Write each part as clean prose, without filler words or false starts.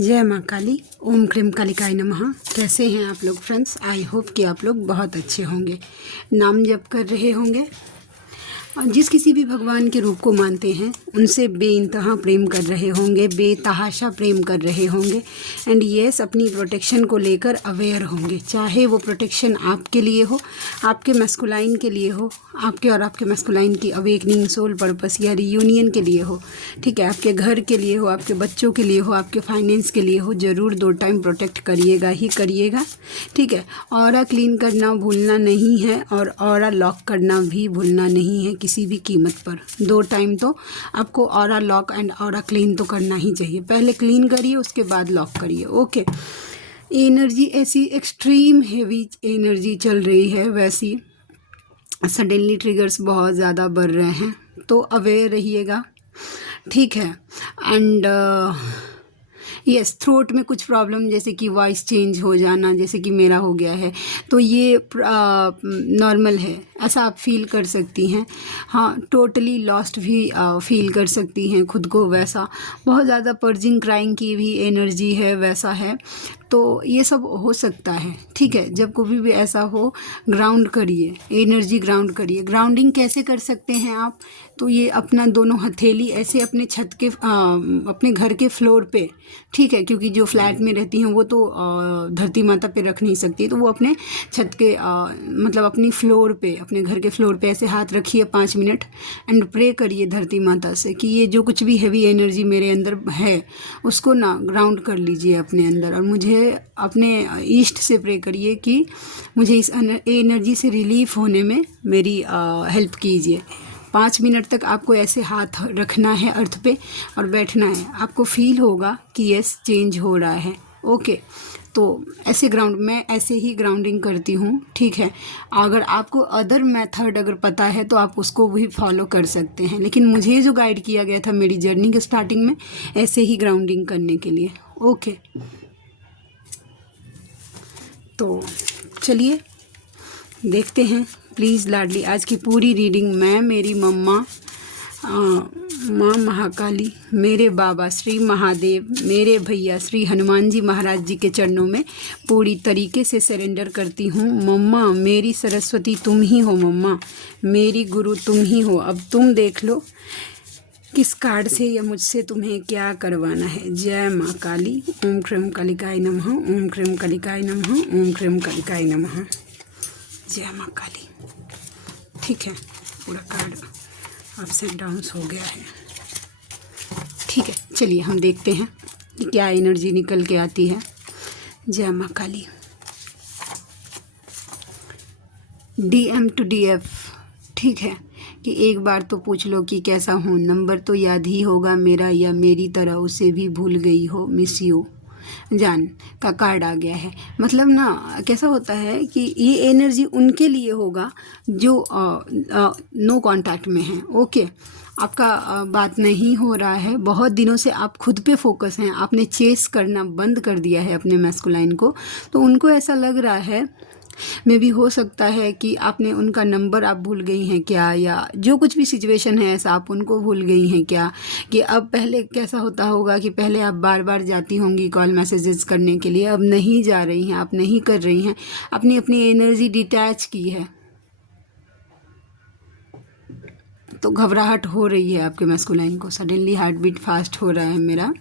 जय माँ काली। ओम क्रीम कालिकाय नमः। कैसे हैं आप लोग फ्रेंड्स? आई होप कि आप लोग बहुत अच्छे होंगे, नाम जप कर रहे होंगे। जिस किसी भी भगवान के रूप को मानते हैं उनसे बेइंतहा प्रेम कर रहे होंगे, बेतहाशा प्रेम कर रहे होंगे। एंड यस, अपनी प्रोटेक्शन को लेकर अवेयर होंगे, चाहे वो प्रोटेक्शन आपके लिए हो, आपके मैस्कुलाइन के लिए हो, आपके और आपके मैस्कुलाइन की अवेकनिंग सोल पर्पस या रियूनियन के लिए हो, ठीक है, आपके घर के लिए हो, आपके बच्चों के लिए हो, आपके फाइनेंस के लिए हो। ज़रूर 2 टाइम प्रोटेक्ट करिएगा ही करिएगा, ठीक है। ऑरा क्लीन करना भूलना नहीं है और ऑरा लॉक करना भी भूलना नहीं है किसी भी कीमत पर। 2 टाइम तो आपको aura lock and aura clean तो करना ही चाहिए। पहले क्लीन करिए, उसके बाद लॉक करिए। ओके, एनर्जी ऐसी एक्सट्रीम हेवी एनर्जी चल रही है, वैसी सडनली ट्रिगर्स बहुत ज़्यादा बढ़ रहे हैं, तो अवेयर रहिएगा, ठीक है। एंड यस, थ्रोट में कुछ प्रॉब्लम जैसे कि वॉइस चेंज हो जाना, जैसे कि मेरा हो गया है, तो ये नॉर्मल है, ऐसा आप फील कर सकती हैं। हाँ, टोटली लॉस्ट भी फील कर सकती हैं खुद को, वैसा बहुत ज़्यादा पर्जिंग क्राइंग की भी एनर्जी है, वैसा है। तो ये सब हो सकता है, ठीक है। जब कभी भी ऐसा हो, ग्राउंड करिए, एनर्जी ग्राउंड करिए। ग्राउंडिंग कैसे कर सकते हैं आप? तो ये अपना दोनों हथेली ऐसे अपने छत के अपने घर के फ्लोर पे, ठीक है, क्योंकि जो फ्लैट में रहती हैं वो तो धरती माता पे रख नहीं सकती, तो वो अपने छत के मतलब अपनी फ्लोर पे, अपने घर के फ्लोर पे ऐसे हाथ रखिए 5 मिनट एंड प्रे करिए धरती माता से कि ये जो कुछ भी हैवी एनर्जी मेरे अंदर है उसको ना ग्राउंड कर लीजिए अपने अंदर। और मुझे अपने ईस्ट से प्रे करिए कि मुझे इस एनर्जी से रिलीफ होने में मेरी हेल्प कीजिए। 5 मिनट तक आपको ऐसे हाथ रखना है अर्थ पे और बैठना है। आपको फील होगा कि यस, चेंज हो रहा है। ओके, तो ऐसे मैं ऐसे ही ग्राउंडिंग करती हूँ, ठीक है। अगर आपको अदर मेथड अगर पता है तो आप उसको भी फॉलो कर सकते हैं, लेकिन मुझे जो गाइड किया गया था मेरी जर्नी के स्टार्टिंग में, ऐसे ही ग्राउंडिंग करने के लिए। ओके, तो चलिए देखते हैं। प्लीज़ लाडली, आज की पूरी रीडिंग मैं, मेरी मम्मा, माँ महाकाली, मेरे बाबा श्री महादेव, मेरे भैया श्री हनुमान जी महाराज जी के चरणों में पूरी तरीके से सरेंडर करती हूँ। मम्मा, मेरी सरस्वती तुम ही हो, मम्मा मेरी गुरु तुम ही हो। अब तुम देख लो किस कार्ड से या मुझसे तुम्हें क्या करवाना है। जय माँ काली। ओम क्रीम कालिकाय नमः। ओम क्रीम कालिकाय नमः। ओम क्रीम कालिकाय नमः। जय माँ काली। ठीक है, पूरा कार्ड अपसाइड डाउन हो गया है, ठीक है। चलिए हम देखते हैं कि क्या एनर्जी निकल के आती है। जय माँ काली। DM to DF, ठीक है, कि एक बार तो पूछ लो कि कैसा हूँ। नंबर तो याद ही होगा मेरा, या मेरी तरह उसे भी भूल गई हो। मिस यू जान का कार्ड आ गया है। मतलब ना, कैसा होता है कि ये एनर्जी उनके लिए होगा जो नो कांटेक्ट में है। ओके, आपका बात नहीं हो रहा है, बहुत दिनों से आप खुद पे फोकस हैं, आपने चेस करना बंद कर दिया है अपने मैस्कुलाइन को, तो उनको ऐसा लग रहा है, मे भी हो सकता है कि आपने उनका नंबर आप भूल गई हैं क्या, या जो कुछ भी सिचुएशन है ऐसा आप उनको भूल गई हैं क्या। कि अब पहले कैसा होता होगा कि पहले आप बार बार जाती होंगी कॉल मैसेजेस करने के लिए, अब नहीं जा रही हैं, आप नहीं कर रही हैं, अपनी अपनी एनर्जी डिटैच की है, तो घबराहट हो रही है आपके मैस्कुलाइन को। सडनली हार्ट बीट फास्ट हो रहा है मेरा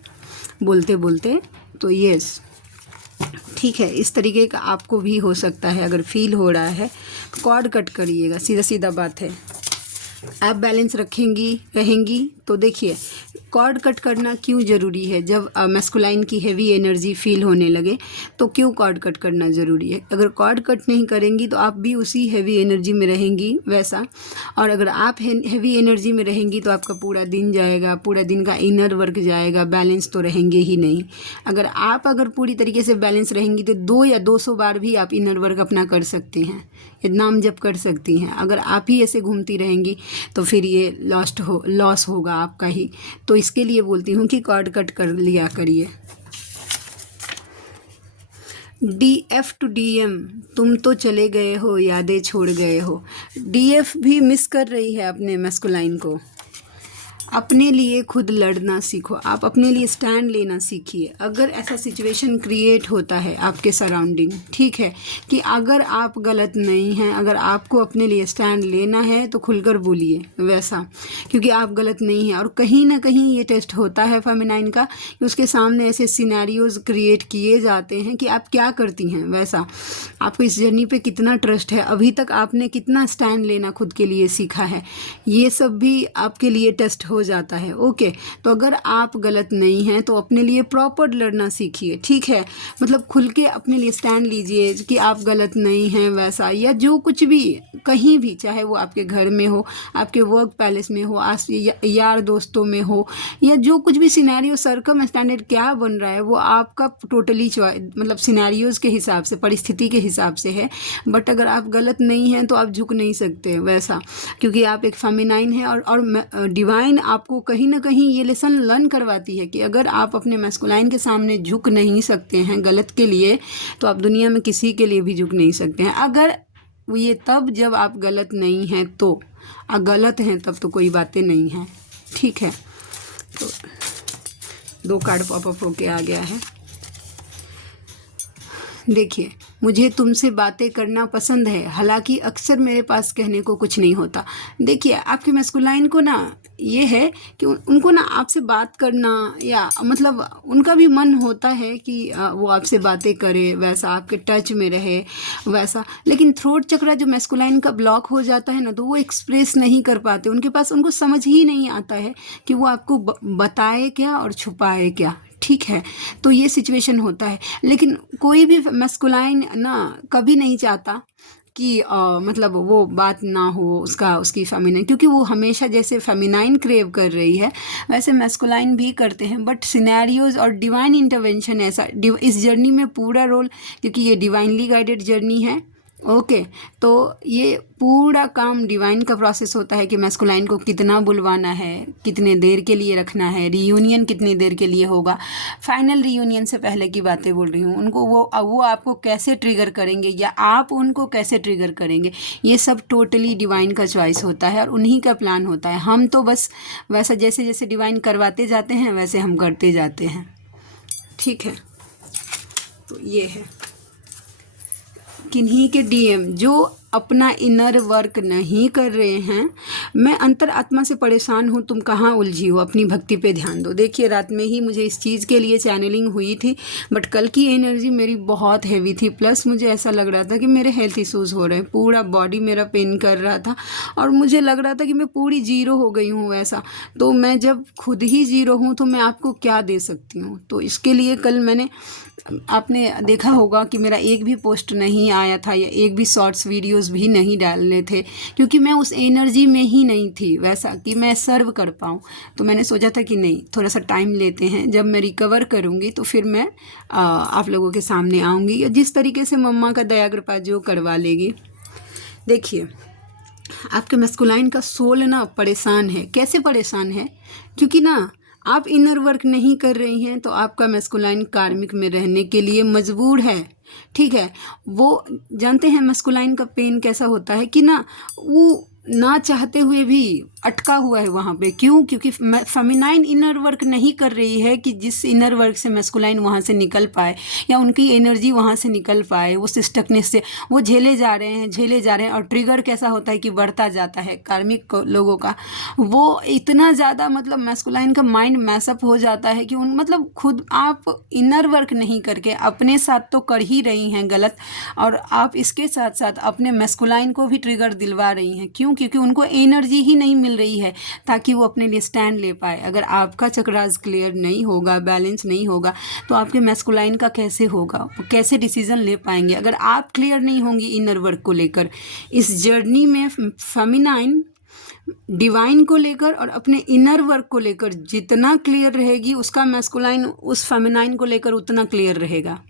बोलते बोलते। तो यस, ठीक है, इस तरीके का आपको भी हो सकता है। अगर फील हो रहा है तो कॉर्ड कट करिएगा, सीधा सीधा बात है। आप बैलेंस रहेंगी तो देखिए, कॉर्ड कट करना क्यों ज़रूरी है। जब मैस्कुलाइन की हेवी एनर्जी फील होने लगे तो क्यों कॉर्ड कट करना ज़रूरी है। अगर कॉर्ड कट नहीं करेंगी तो आप भी उसी हेवी एनर्जी में रहेंगी वैसा, और अगर आप हेवी एनर्जी में रहेंगी तो आपका पूरा दिन जाएगा, पूरा दिन का इनर वर्क जाएगा, बैलेंस तो रहेंगे ही नहीं। अगर पूरी तरीके से बैलेंस रहेंगी तो 2 या 200 बार भी आप इनर वर्क अपना कर सकती हैं, नाम जप कर सकती हैं। अगर आप ही ऐसे घूमती रहेंगी तो फिर ये लॉस होगा आपका ही। तो इसके लिए बोलती हूँ कि कॉर्ड कट कर लिया करिए। DF to DM, तुम तो चले गए हो, यादें छोड़ गए हो। DF भी मिस कर रही है अपने मैस्कुलाइन को। अपने लिए खुद लड़ना सीखो, आप अपने लिए स्टैंड लेना सीखिए। अगर ऐसा सिचुएशन क्रिएट होता है आपके सराउंडिंग, ठीक है, कि अगर आप गलत नहीं हैं, अगर आपको अपने लिए स्टैंड लेना है तो खुलकर बोलिए वैसा, क्योंकि आप गलत नहीं हैं। और कहीं ना कहीं ये टेस्ट होता है फेमिनाइन का कि उसके सामने ऐसे सिनेरियोज क्रिएट किए जाते हैं कि आप क्या करती हैं वैसा, आपको इस जर्नी पे कितना ट्रस्ट है, अभी तक आपने कितना स्टैंड लेना खुद के लिए सीखा है, ये सब भी आपके लिए टेस्ट हो जाता है। ओके, तो अगर आप गलत नहीं हैं तो अपने लिए प्रॉपर लड़ना सीखिए, ठीक है, मतलब खुल के अपने लिए स्टैंड लीजिए कि आप गलत नहीं हैं वैसा, या जो कुछ भी कहीं भी, चाहे वो आपके घर में हो, आपके वर्क पैलेस में हो, आस यार दोस्तों में हो, या जो कुछ भी सिनेरियो सर्कम स्टैंडर्ड क्या बन रहा है वो आपका टोटली मतलब सिनेरियोज के हिसाब से, परिस्थिति के हिसाब से है। बट अगर आप गलत नहीं हैं तो आप झुक नहीं सकते वैसा, क्योंकि आप एक फेमिनाइन हैं। और डिवाइन आपको कहीं ना कहीं ये लेसन लर्न करवाती है कि अगर आप अपने मैस्कुलाइन के सामने झुक नहीं सकते हैं गलत के लिए, तो आप दुनिया में किसी के लिए भी झुक नहीं सकते हैं। अगर ये तब जब आप गलत नहीं हैं, तो गलत हैं तब तो कोई बातें नहीं हैं, ठीक है। तो 2 कार्ड पॉपअप होके आ गया है। देखिए, मुझे तुमसे बातें करना पसंद है, हालांकि अक्सर मेरे पास कहने को कुछ नहीं होता। देखिए, आपके मैस्कुलाइन को ना ये है कि उनको ना आपसे बात करना, या मतलब उनका भी मन होता है कि वो आपसे बातें करे वैसा, आपके टच में रहे वैसा, लेकिन थ्रोट चक्रा जो मैस्कुलाइन का ब्लॉक हो जाता है ना, तो वो एक्सप्रेस नहीं कर पाते, उनको समझ ही नहीं आता है कि वो आपको बताए क्या और छुपाए क्या, ठीक है। तो ये सिचुएशन होता है। लेकिन कोई भी मैस्कुलाइन ना कभी नहीं चाहता कि मतलब वो बात ना हो उसकी फेमिनाइन, क्योंकि वो हमेशा जैसे फेमिनाइन क्रेव कर रही है वैसे मैस्कुलाइन भी करते हैं। बट सिनेरियोज और डिवाइन इंटरवेंशन ऐसा इस जर्नी में पूरा रोल, क्योंकि ये डिवाइनली गाइडेड जर्नी है। ओके, तो ये पूरा काम डिवाइन का प्रोसेस होता है कि मैस्कुलाइन को कितना बुलवाना है, कितने देर के लिए रखना है, रियूनियन कितनी देर के लिए होगा, फाइनल रियूनियन से पहले की बातें बोल रही हूँ, उनको वो आपको कैसे ट्रिगर करेंगे या आप उनको कैसे ट्रिगर करेंगे, ये सब टोटली डिवाइन का चॉइस होता है और उन्हीं का प्लान होता है। हम तो बस वैसा जैसे जैसे डिवाइन करवाते जाते हैं वैसे हम करते जाते हैं, ठीक है। तो ये है किन्हीं के डीएम जो अपना इनर वर्क नहीं कर रहे हैं। मैं अंतर आत्मा से परेशान हूँ, तुम कहाँ उलझी हो, अपनी भक्ति पे ध्यान दो। देखिए, रात में ही मुझे इस चीज़ के लिए चैनलिंग हुई थी, बट कल की एनर्जी मेरी बहुत हैवी थी, प्लस मुझे ऐसा लग रहा था कि मेरे हेल्थ इश्यूज़ हो रहे हैं, पूरा बॉडी मेरा पेन कर रहा था और मुझे लग रहा था कि मैं पूरी जीरो हो गई हूँ वैसा। तो मैं जब खुद ही जीरो हूँ तो मैं आपको क्या दे सकती हूँ। तो इसके लिए कल आपने देखा होगा कि मेरा एक भी पोस्ट नहीं आया था या एक भी शॉर्ट्स वीडियोस भी नहीं डालने थे, क्योंकि मैं उस एनर्जी में ही नहीं थी वैसा कि मैं सर्व कर पाऊँ। तो मैंने सोचा था कि नहीं, थोड़ा सा टाइम लेते हैं, जब मैं रिकवर करूँगी तो फिर मैं आप लोगों के सामने आऊँगी, जिस तरीके से मम्मा का दया कृपा जो करवा लेगी। देखिए, आपके मैस्कुलाइन का सोल ना परेशान है। कैसे परेशान है? क्योंकि ना आप इनर वर्क नहीं कर रही हैं, तो आपका मैस्कुलाइन कार्मिक में रहने के लिए मजबूर है, ठीक है। वो जानते हैं मैस्कुलाइन का पेन कैसा होता है कि ना वो ना चाहते हुए भी अटका हुआ है वहाँ पे। क्यों? क्योंकि फेमिनाइन इनर वर्क नहीं कर रही है कि जिस इनर वर्क से मैस्कुलाइन वहाँ से निकल पाए या उनकी एनर्जी वहाँ से निकल पाए। वो स्टकनेस से वो झेले जा रहे हैं और ट्रिगर कैसा होता है कि बढ़ता जाता है कार्मिक लोगों का। वो इतना ज़्यादा मतलब मैस्कुलाइन का माइंड मैसअप हो जाता है कि मतलब खुद आप इनर वर्क नहीं करके अपने साथ तो कर ही रही हैं गलत, और आप इसके साथ साथ अपने मैस्कुलाइन को भी ट्रिगर दिलवा रही हैं। क्यों? क्योंकि उनको एनर्जी ही नहीं मिल रही है ताकि वो अपने लिए स्टैंड ले पाए। अगर आपका चक्रास क्लियर नहीं होगा, बैलेंस नहीं होगा, तो आपके मैस्कुलाइन का कैसे होगा? वो कैसे डिसीजन ले पाएंगे अगर आप क्लियर नहीं होंगी इनर वर्क को लेकर? इस जर्नी में फेमिनाइन डिवाइन को लेकर और अपने इनर वर्क को लेकर जितना क्लियर रहेगी, उसका मैस्कुलाइन उस फेमिनाइन को लेकर उतना क्लियर रहेगा।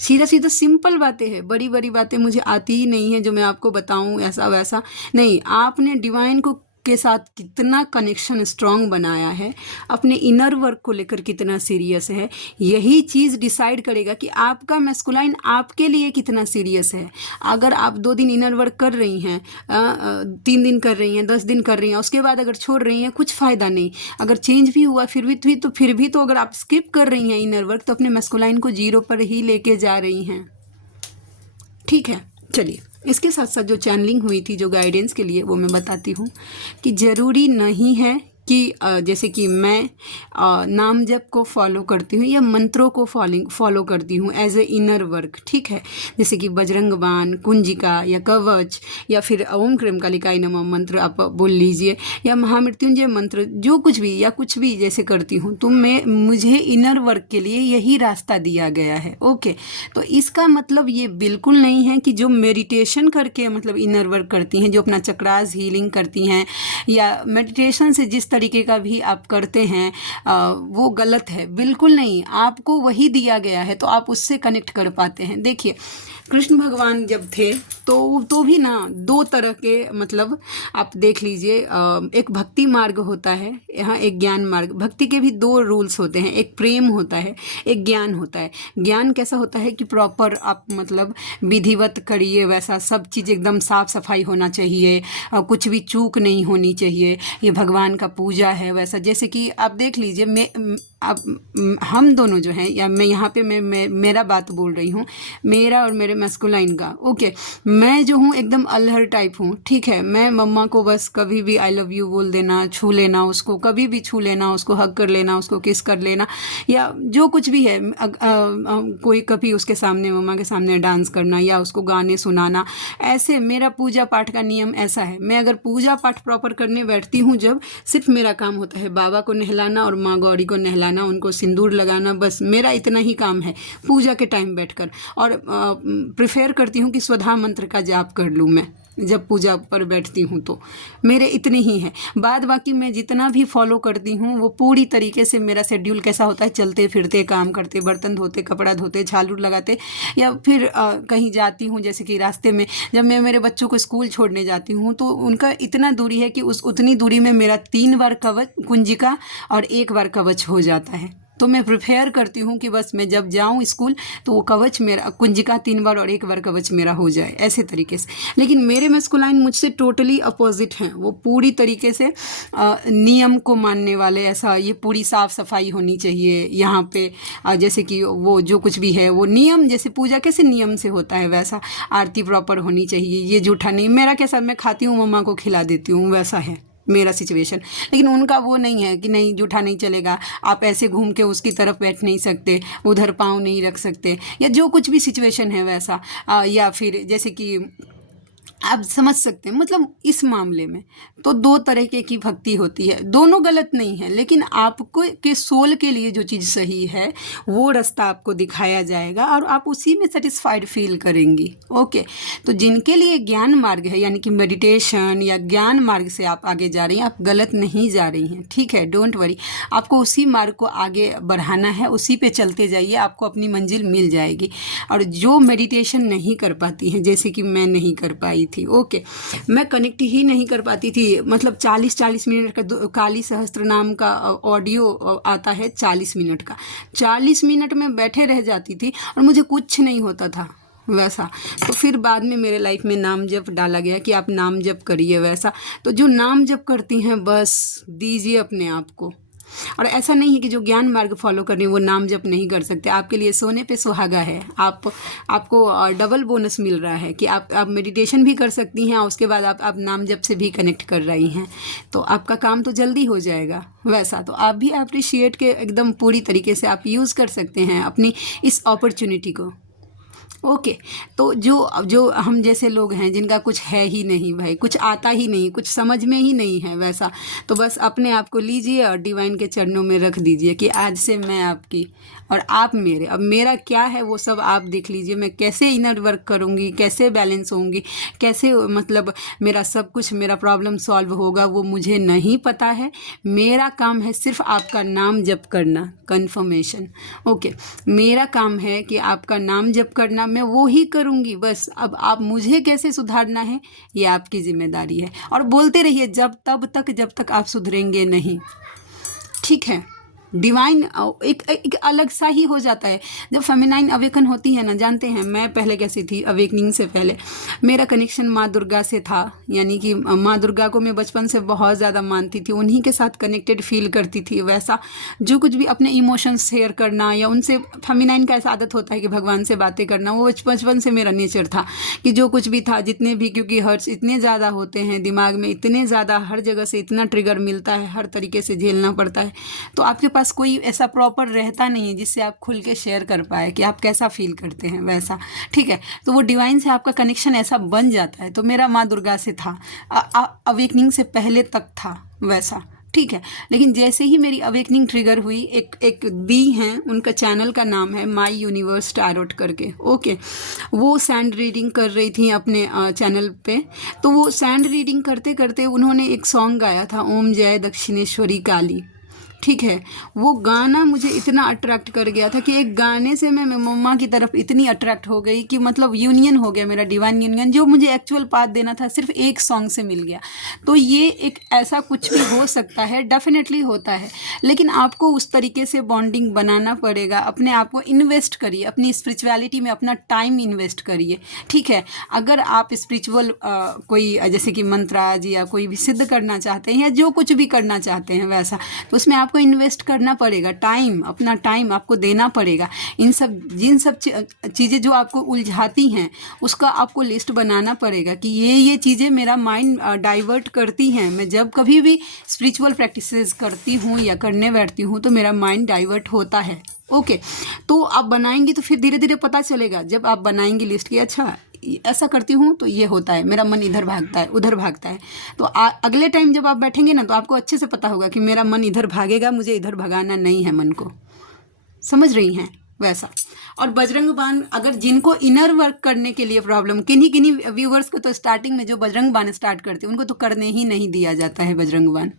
सीधा सीधा सिंपल बातें हैं, बड़ी बड़ी बातें मुझे आती ही नहीं है जो मैं आपको बताऊं ऐसा वैसा नहीं। आपने डिवाइन को के साथ कितना कनेक्शन स्ट्रांग बनाया है, अपने इनर वर्क को लेकर कितना सीरियस है, यही चीज़ डिसाइड करेगा कि आपका मैस्कुलाइन आपके लिए कितना सीरियस है। अगर आप 2 दिन इनर वर्क कर रही हैं, 3 दिन कर रही हैं, 10 दिन कर रही हैं, उसके बाद अगर छोड़ रही हैं, कुछ फ़ायदा नहीं। अगर चेंज भी हुआ फिर भी तो अगर आप स्किप कर रही हैं इनर वर्क, तो अपने मैस्कुलाइन को 0 पर ही लेके जा रही हैं। ठीक है, चलिए इसके साथ साथ जो चैनलिंग हुई थी जो गाइडेंस के लिए, वो मैं बताती हूँ कि ज़रूरी नहीं है कि जैसे कि मैं नाम जप को फॉलो करती हूँ या मंत्रों को फॉलो करती हूँ एज ए इनर वर्क। ठीक है, जैसे कि बजरंग बाण, कुंजिका या कवच, या फिर ओम क्रीम कालिकाय नमः मंत्र आप बोल लीजिए, या महामृत्युंजय मंत्र, जो कुछ भी या कुछ भी जैसे करती हूँ, तो मुझे इनर वर्क के लिए यही रास्ता दिया गया है। ओके, तो इसका मतलब ये बिल्कुल नहीं है कि जो मेडिटेशन करके मतलब इनर वर्क करती हैं, जो अपना चक्रास हीलिंग करती हैं, या मेडिटेशन से जिस तरीके का भी आप करते हैं वो गलत है। बिल्कुल नहीं, आपको वही दिया गया है तो आप उससे कनेक्ट कर पाते हैं। देखिए, कृष्ण भगवान जब थे तो भी ना 2 तरह के मतलब आप देख लीजिए, एक भक्ति मार्ग होता है, यहाँ एक ज्ञान मार्ग। भक्ति के भी 2 रूल्स होते हैं, एक प्रेम होता है, एक ज्ञान होता है। ज्ञान कैसा होता है कि प्रॉपर आप मतलब विधिवत करिए, वैसा सब चीज़ एकदम साफ सफाई होना चाहिए, कुछ भी चूक नहीं होनी चाहिए, ये भगवान का पूजा है वैसा। जैसे कि आप देख लीजिए, हम दोनों जो हैं, या मैं यहाँ पे मेरा बात बोल रही हूँ, मेरा और मेरे मैस्कुलाइन का। ओके, मैं जो हूँ एकदम अल्हड़ टाइप हूँ। ठीक है, मैं मम्मा को बस कभी भी आई लव यू बोल देना, छू लेना उसको, कभी भी छू लेना उसको, हग कर लेना उसको, किस कर लेना, या जो कुछ भी है, कोई कभी उसके सामने, मम्मा के सामने डांस करना या उसको गाने सुनाना, ऐसे मेरा पूजा पाठ का नियम ऐसा है। मैं अगर पूजा पाठ प्रॉपर करने बैठती हूँ, जब सिर्फ मेरा काम होता है बाबा को नहलाना और माँ गौरी को नहलाना, उनको सिंदूर लगाना, बस मेरा इतना ही काम है पूजा के टाइम बैठकर। और प्रेफर करती हूँ कि स्वधा मंत्र का जाप कर लूँ मैं जब पूजा पर बैठती हूँ, तो मेरे इतने ही हैं। बाद बाकी मैं जितना भी फॉलो करती हूँ वो पूरी तरीके से, मेरा शेड्यूल कैसा होता है, चलते फिरते काम करते, बर्तन धोते, कपड़ा धोते, झाड़ू लगाते, या फिर कहीं जाती हूँ, जैसे कि रास्ते में जब मैं मेरे बच्चों को स्कूल छोड़ने जाती हूँ, तो उनका इतना दूरी है कि उतनी दूरी में मेरा 3 बार कवच कुंजिका और 1 बार कवच हो जाता है। तो मैं प्रिफेयर करती हूँ कि बस मैं जब जाऊँ स्कूल तो वो कवच मेरा, कुंजिका 3 बार और 1 बार कवच मेरा हो जाए, ऐसे तरीके से। लेकिन मेरे मैस्कुलाइन मुझसे टोटली अपोजिट हैं। वो पूरी तरीके से नियम को मानने वाले, ऐसा ये पूरी साफ़ सफाई होनी चाहिए यहाँ पे, जैसे कि वो जो कुछ भी है वो नियम, जैसे पूजा कैसे नियम से होता है वैसा, आरती प्रॉपर होनी चाहिए, ये जूठा नहीं। मेरा कैसा, मैं खाती हूँ मम्मा को खिला देती हूँ, वैसा है मेरा सिचुएशन। लेकिन उनका वो नहीं है कि नहीं जूठा नहीं चलेगा, आप ऐसे घूम के उसकी तरफ बैठ नहीं सकते, उधर पाँव नहीं रख सकते, या जो कुछ भी सिचुएशन है वैसा। या फिर जैसे कि आप समझ सकते हैं, मतलब इस मामले में तो 2 तरीके की भक्ति होती है, दोनों गलत नहीं है, लेकिन आपको के सोल के लिए जो चीज़ सही है वो रास्ता आपको दिखाया जाएगा और आप उसी में सेटिस्फाइड फील करेंगी। ओके, तो जिनके लिए ज्ञान मार्ग है, यानी कि मेडिटेशन या ज्ञान मार्ग से आप आगे जा रही हैं, आप गलत नहीं जा रही हैं। ठीक है, डोंट वरी, आपको उसी मार्ग को आगे बढ़ाना है, उसी पे चलते जाइए, आपको अपनी मंजिल मिल जाएगी। और जो मेडिटेशन नहीं कर पाती हैं, जैसे कि मैं नहीं कर पाई थी, ओके, मैं कनेक्ट ही नहीं कर पाती थी, मतलब 40-40 मिनट का काली सहस्त्र नाम का ऑडियो आता है, 40 मिनट का, 40 मिनट में बैठे रह जाती थी और मुझे कुछ नहीं होता था वैसा। तो फिर बाद में मेरे लाइफ में नाम जप डाला गया कि आप नाम जप करिए वैसा। तो जो नाम जप करती हैं बस दीजिए अपने आप को। और ऐसा नहीं है कि जो ज्ञान मार्ग फॉलो कर रही है वो नाम जप नहीं कर सकते, आपके लिए सोने पे सुहागा है। आपको डबल बोनस मिल रहा है कि आप मेडिटेशन भी कर सकती हैं और उसके बाद आप नाम जप से भी कनेक्ट कर रही हैं, तो आपका काम तो जल्दी हो जाएगा वैसा। तो आप भी अप्रिशिएट के एकदम पूरी तरीके से आप यूज़ कर सकते हैं अपनी इस अपॉर्चुनिटी को। ओके, तो जो हम जैसे लोग हैं जिनका कुछ है ही नहीं भाई, कुछ आता ही नहीं, कुछ समझ में ही नहीं है वैसा, तो बस अपने आप को लीजिए और डिवाइन के चरणों में रख दीजिए कि आज से मैं आपकी और आप मेरे। अब मेरा क्या है वो सब आप देख लीजिए, मैं कैसे इनर वर्क करूँगी, कैसे बैलेंस होंगी, कैसे मतलब मेरा सब कुछ, मेरा प्रॉब्लम सॉल्व होगा वो मुझे नहीं पता है। मेरा काम है सिर्फ आपका नाम जप करना, कन्फर्मेशन। ओके, मेरा काम है कि आपका नाम जप करना, मैं वो ही करूँगी बस। अब आप मुझे कैसे सुधारना है ये आपकी जिम्मेदारी है, और बोलते रहिए जब तक आप सुधरेंगे नहीं, ठीक है। डिवाइन एक अलग सा ही हो जाता है जब फेमिनाइन अवेकन होती है ना। जानते हैं मैं पहले कैसी थी, अवेकनिंग से पहले मेरा कनेक्शन माँ दुर्गा से था, यानी कि माँ दुर्गा को मैं बचपन से बहुत ज़्यादा मानती थी, उन्हीं के साथ कनेक्टेड फील करती थी। वैसा जो कुछ भी अपने इमोशंस शेयर करना या उनसे, फेमिनाइन का ऐसा आदत होता है कि भगवान से बातें करना, वो बचपन से मेरा नेचर था कि जो कुछ भी था, जितने भी, क्योंकि हर्ट्स इतने ज़्यादा होते हैं दिमाग में, इतने ज़्यादा हर जगह से इतना ट्रिगर मिलता है, हर तरीके से झेलना पड़ता है, तो आपके पास कोई ऐसा प्रॉपर रहता नहीं है जिससे आप खुल के शेयर कर पाए कि आप कैसा फील करते हैं वैसा, ठीक है। तो वो डिवाइन से आपका कनेक्शन ऐसा बन जाता है। तो मेरा माँ दुर्गा से था, अवेकनिंग से पहले तक था वैसा, ठीक है। लेकिन जैसे ही मेरी अवेकनिंग ट्रिगर हुई, एक दी हैं, उनका चैनल का नाम है माई यूनिवर्स टैरोट करके, ओके। वो सैंड रीडिंग कर रही थी अपने चैनल पे। तो वो सैंड रीडिंग करते करते उन्होंने एक सॉन्ग गाया था, ओम जय दक्षिणेश्वरी काली, ठीक है। वो गाना मुझे इतना अट्रैक्ट कर गया था कि एक गाने से मैं मम्मा की तरफ इतनी अट्रैक्ट हो गई कि मतलब यूनियन हो गया मेरा, डिवाइन यूनियन, जो मुझे एक्चुअल पाथ देना था सिर्फ एक सॉन्ग से मिल गया। तो ये एक ऐसा कुछ भी हो सकता है, डेफिनेटली होता है, लेकिन आपको उस तरीके से बॉन्डिंग बनाना पड़ेगा। अपने आप को इन्वेस्ट करिए, अपनी स्पिरिचुअलिटी में अपना टाइम इन्वेस्ट करिए, ठीक है। अगर आप स्पिरिचुअल कोई जैसे कि मंत्राज या कोई भी सिद्ध करना चाहते हैं या जो कुछ भी करना चाहते हैं वैसा, तो उसमें आपको इन्वेस्ट करना पड़ेगा, टाइम, अपना टाइम आपको देना पड़ेगा। जिन सब चीज़ें जो आपको उलझाती हैं उसका आपको लिस्ट बनाना पड़ेगा कि ये चीज़ें मेरा माइंड डाइवर्ट करती हैं। मैं जब कभी भी स्पिरिचुअल प्रैक्टिसेस करती हूँ या करने बैठती हूँ तो मेरा माइंड डाइवर्ट होता है, ओके। तो आप बनाएंगे तो फिर धीरे धीरे पता चलेगा, जब आप बनाएंगे लिस्ट की, अच्छा ऐसा करती हूँ तो ये होता है, मेरा मन इधर भागता है, उधर भागता है, तो अगले टाइम जब आप बैठेंगे ना तो आपको अच्छे से पता होगा कि मेरा मन इधर भागेगा, मुझे इधर भगाना नहीं है मन को, समझ रही हैं वैसा। और बजरंग बाण, अगर जिनको इनर वर्क करने के लिए प्रॉब्लम, किन्हीं व्यूवर्स को तो स्टार्टिंग में जो बजरंग बाण स्टार्ट करते हैं उनको तो करने ही नहीं दिया जाता है बजरंग बाण,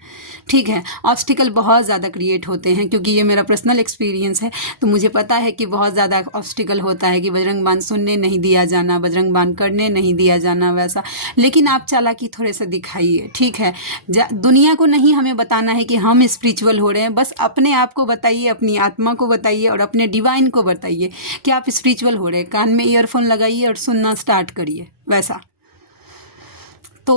ठीक है। ऑब्स्टिकल बहुत ज़्यादा क्रिएट होते हैं, क्योंकि ये मेरा पर्सनल एक्सपीरियंस है, तो मुझे पता है कि बहुत ज़्यादा ऑब्स्टिकल होता है कि बजरंग बाण सुनने नहीं दिया जाना, बजरंग बाण करने नहीं दिया जाना वैसा। लेकिन आप चालाकी थोड़े से दिखाइए, ठीक है। दुनिया को नहीं हमें बताना है कि हम स्पिरिचुअल हो रहे हैं, बस अपने आप को बताइए, अपनी आत्मा को बताइए और अपने डिवाइन को बताइए कि आप स्पिरिचुअल हो रहे हैं। कान में ईयरफोन लगाइए और सुनना स्टार्ट करिए वैसा। तो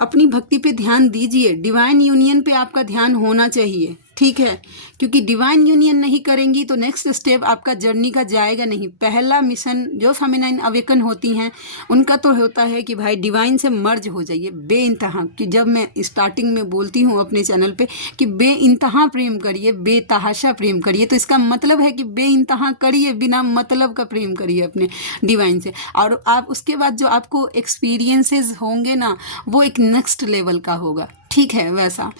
अपनी भक्ति पे ध्यान दीजिए, डिवाइन यूनियन पे आपका ध्यान होना चाहिए, ठीक है। क्योंकि डिवाइन यूनियन नहीं करेंगी तो नेक्स्ट स्टेप आपका जर्नी का जाएगा नहीं। पहला मिशन जो फेमिनाइन अवेकन होती हैं उनका तो होता है कि भाई डिवाइन से मर्ज हो जाइए बेइंतहा। कि जब मैं स्टार्टिंग में बोलती हूँ अपने चैनल पे कि बेइंतहा प्रेम करिए, बेतहाशा प्रेम करिए, तो इसका मतलब है कि बेइंतहा करिए, बिना मतलब का प्रेम करिए अपने डिवाइन से। और आप उसके बाद जो आपको एक्सपीरियंसेस होंगे ना वो एक नेक्स्ट लेवल का होगा, ठीक है। वैसा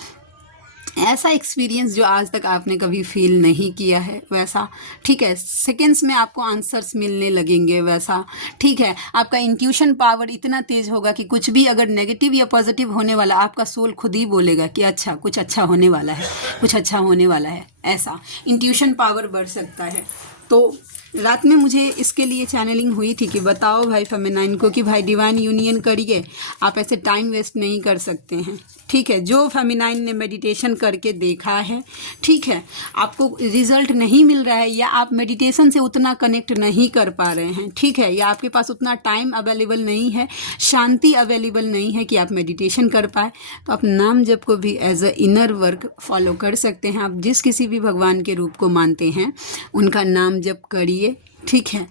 ऐसा एक्सपीरियंस जो आज तक आपने कभी फील नहीं किया है वैसा, ठीक है। सेकेंड्स में आपको आंसर्स मिलने लगेंगे वैसा, ठीक है। आपका इंट्यूशन पावर इतना तेज होगा कि कुछ भी अगर नेगेटिव या पॉजिटिव होने वाला, आपका सोल खुद ही बोलेगा कि अच्छा कुछ अच्छा होने वाला है, कुछ अच्छा होने वाला है, ऐसा इंट्यूशन पावर बढ़ सकता है। तो रात में मुझे इसके लिए चैनलिंग हुई थी कि बताओ भाई फेमिनाइन को कि भाई डिवाइन यूनियन करिए, आप ऐसे टाइम वेस्ट नहीं कर सकते हैं, ठीक है। जो फेमिनाइन ने मेडिटेशन करके देखा है, ठीक है, आपको रिजल्ट नहीं मिल रहा है या आप मेडिटेशन से उतना कनेक्ट नहीं कर पा रहे हैं, ठीक है, या आपके पास उतना टाइम अवेलेबल नहीं है, शांति अवेलेबल नहीं है कि आप मेडिटेशन कर पाए, तो आप नाम जप को भी as a inner work follow कर सकते हैं। आप जिस किसी भी भगवान के रूप को मानते हैं उनका नाम जप करिए, ठीक है,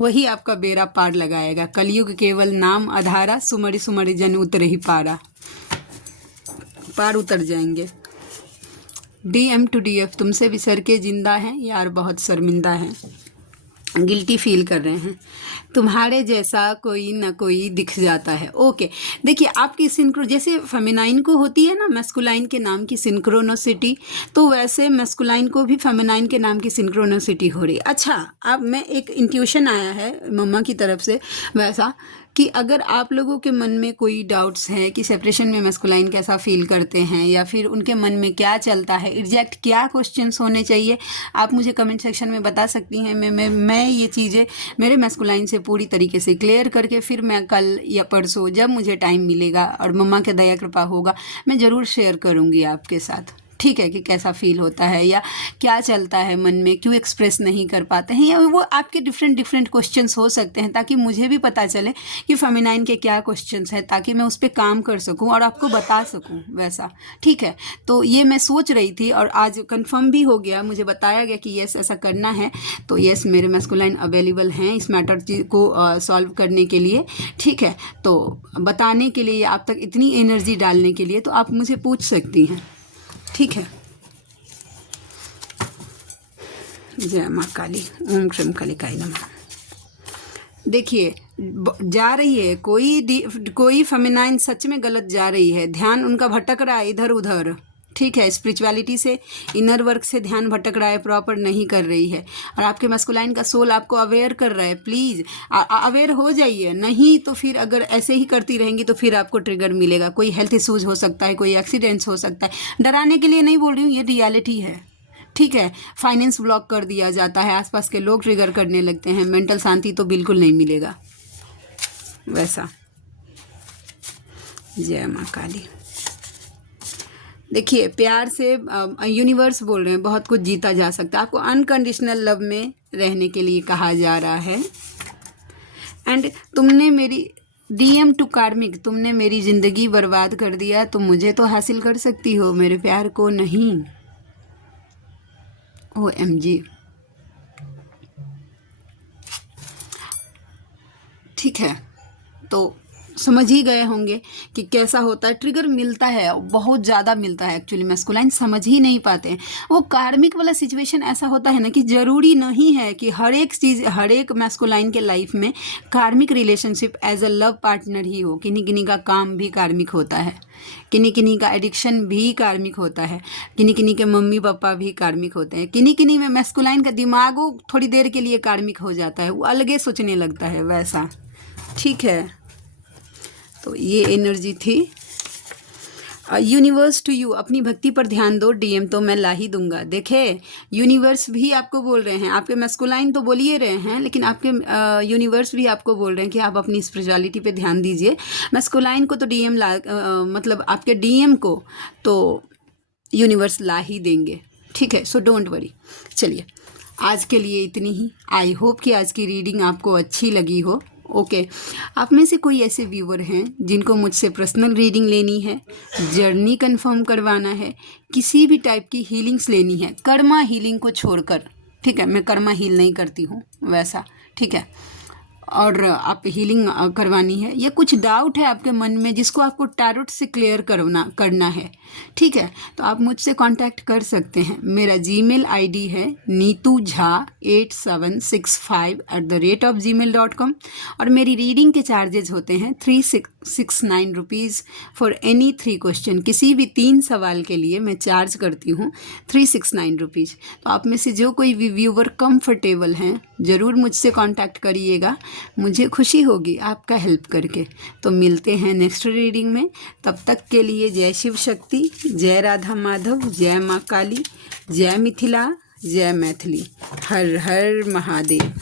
वही आपका बेड़ा पार लगाएगा। कलयुग केवल नाम आधारा, सुमरि सुमरि जन उतरे ही पारा, पार उतर जाएंगे। DM to DF, तुमसे भी सर के जिंदा हैं यार, बहुत शर्मिंदा हैं, गिल्टी फील कर रहे हैं, तुम्हारे जैसा कोई ना कोई दिख जाता है, ओके। देखिए आपकी सिंक्रो, जैसे फेमिनाइन को होती है ना मैस्कुलाइन के नाम की सिंक्रोनोसिटी, तो वैसे मैस्कुलाइन को भी फेमिनाइन के नाम की सिंक्रोनोसिटी हो रही है। अच्छा, अब मैं एक इंट्यूशन आया है मम्मा की तरफ से वैसा कि अगर आप लोगों के मन में कोई डाउट्स हैं कि सेपरेशन में मैस्कुलाइन कैसा फील करते हैं या फिर उनके मन में क्या चलता है, एग्जैक्ट क्या क्वेश्चंस होने चाहिए, आप मुझे कमेंट सेक्शन में बता सकती हैं। मैं ये चीज़ें मेरे मैस्कुलाइन से पूरी तरीके से क्लियर करके फिर मैं कल या परसों जब मुझे टाइम मिलेगा और मम्मा के दया कृपा होगा, मैं ज़रूर शेयर करूँगी आपके साथ, ठीक है, कि कैसा फील होता है या क्या चलता है मन में, क्यों एक्सप्रेस नहीं कर पाते हैं, या वो आपके डिफरेंट क्वेश्चंस हो सकते हैं, ताकि मुझे भी पता चले कि फेमिनाइन के क्या क्वेश्चंस हैं, ताकि मैं उस पर काम कर सकूं और आपको बता सकूं वैसा, ठीक है। तो ये मैं सोच रही थी और आज कंफर्म भी हो गया, मुझे बताया गया कि यस ऐसा करना है। तो यस, मेरे मैस्कुलाइन अवेलेबल हैं इस मैटर को सॉल्व करने के लिए, ठीक है। तो बताने के लिए, आप तक इतनी एनर्जी डालने के लिए, तो आप मुझे पूछ सकती हैं, ठीक है। जय माँ काली, ओम श्रीम कालिकाय नमः। देखिए, जा रही है कोई फेमिनाइन सच में गलत जा रही है, ध्यान उनका भटक रहा है इधर उधर, ठीक है। स्पिरिचुअलिटी से, इनर वर्क से ध्यान भटक रहा है, प्रॉपर नहीं कर रही है। और आपके मैस्कुलाइन का सोल आपको अवेयर कर रहा है, प्लीज़ अवेयर हो जाइए, नहीं तो फिर अगर ऐसे ही करती रहेंगी तो फिर आपको ट्रिगर मिलेगा। कोई हेल्थ इश्यूज हो सकता है, कोई एक्सीडेंट्स हो सकता है। डराने के लिए नहीं बोल रही हूँ, ये रियलिटी है, ठीक है। फाइनेंस ब्लॉक कर दिया जाता है, आसपास के लोग ट्रिगर करने लगते हैं, मेंटल शांति तो बिल्कुल नहीं मिलेगा वैसा। जय माँ काली। देखिए, प्यार से यूनिवर्स बोल रहे हैं बहुत कुछ जीता जा सकता है। आपको अनकंडीशनल लव में रहने के लिए कहा जा रहा है। एंड तुमने मेरी DM टू कार्मिक, तुमने मेरी ज़िंदगी बर्बाद कर दिया, तो मुझे तो हासिल कर सकती हो, मेरे प्यार को नहीं। OMG, ठीक है। तो समझ ही गए होंगे कि कैसा होता है, ट्रिगर मिलता है, बहुत ज़्यादा मिलता है। एक्चुअली मैस्कुलाइन समझ ही नहीं पाते हैं। वो कार्मिक वाला सिचुएशन ऐसा होता है ना कि ज़रूरी नहीं है कि हर एक चीज़, हर एक मैस्कुलाइन के लाइफ में karmic relationship as a love partner ही हो। किन्हीं किन्हीं का काम भी कार्मिक होता है, किन्हीं किन्हीं का एडिक्शन भी कार्मिक होता है, किन्हीं किन्हीं के मम्मी पापा भी कार्मिक होते हैं, किन्हीं किन्हीं में मैस्कुलाइन का दिमाग वो थोड़ी देर के लिए कार्मिक हो जाता है, वो अलगे सोचने लगता है वैसा, ठीक है। तो ये एनर्जी थी। यूनिवर्स टू यू, अपनी भक्ति पर ध्यान दो, DM तो मैं ला ही दूंगा। देखे, यूनिवर्स भी आपको बोल रहे हैं, आपके मैस्कुलाइन तो बोल ही रहे हैं, लेकिन आपके यूनिवर्स भी आपको बोल रहे हैं कि आप अपनी स्पिरिचुअलिटी पे ध्यान दीजिए। मैस्कुलाइन को तो DM मतलब आपके DM को तो यूनिवर्स ला ही देंगे, ठीक है। So don't worry. चलिए, आज के लिए इतनी ही। आई होप कि आज की रीडिंग आपको अच्छी लगी हो। ओके, आप में से कोई ऐसे व्यूवर हैं जिनको मुझसे पर्सनल रीडिंग लेनी है, जर्नी कंफर्म करवाना है, किसी भी टाइप की हीलिंग्स लेनी है, कर्मा हीलिंग को छोड़कर, ठीक है। मैं कर्मा हील नहीं करती हूँ वैसा, ठीक है। और आप हीलिंग करवानी है, या कुछ डाउट है आपके मन में जिसको आपको टैरोट से क्लियर करना है, ठीक है, तो आप मुझसे कांटेक्ट कर सकते हैं। मेरा जीमेल ID है neetujha8765@gmail.com। और मेरी रीडिंग के चार्जेज होते हैं 369 रुपीज़ फॉर एनी 3 क्वेश्चन। किसी भी 3 सवाल के लिए मैं चार्ज करती हूँ 369 रुपीज़। तो आप में से जो कोई भी व्यूवर कंफर्टेबल हैं, ज़रूर मुझसे कांटेक्ट करिएगा, मुझे खुशी होगी आपका हेल्प करके। तो मिलते हैं नेक्स्ट रीडिंग में, तब तक के लिए जय शिव शक्ति, जय राधा माधव, जय माँ काली, जय मिथिला, जय मैथिली, हर हर महादेव।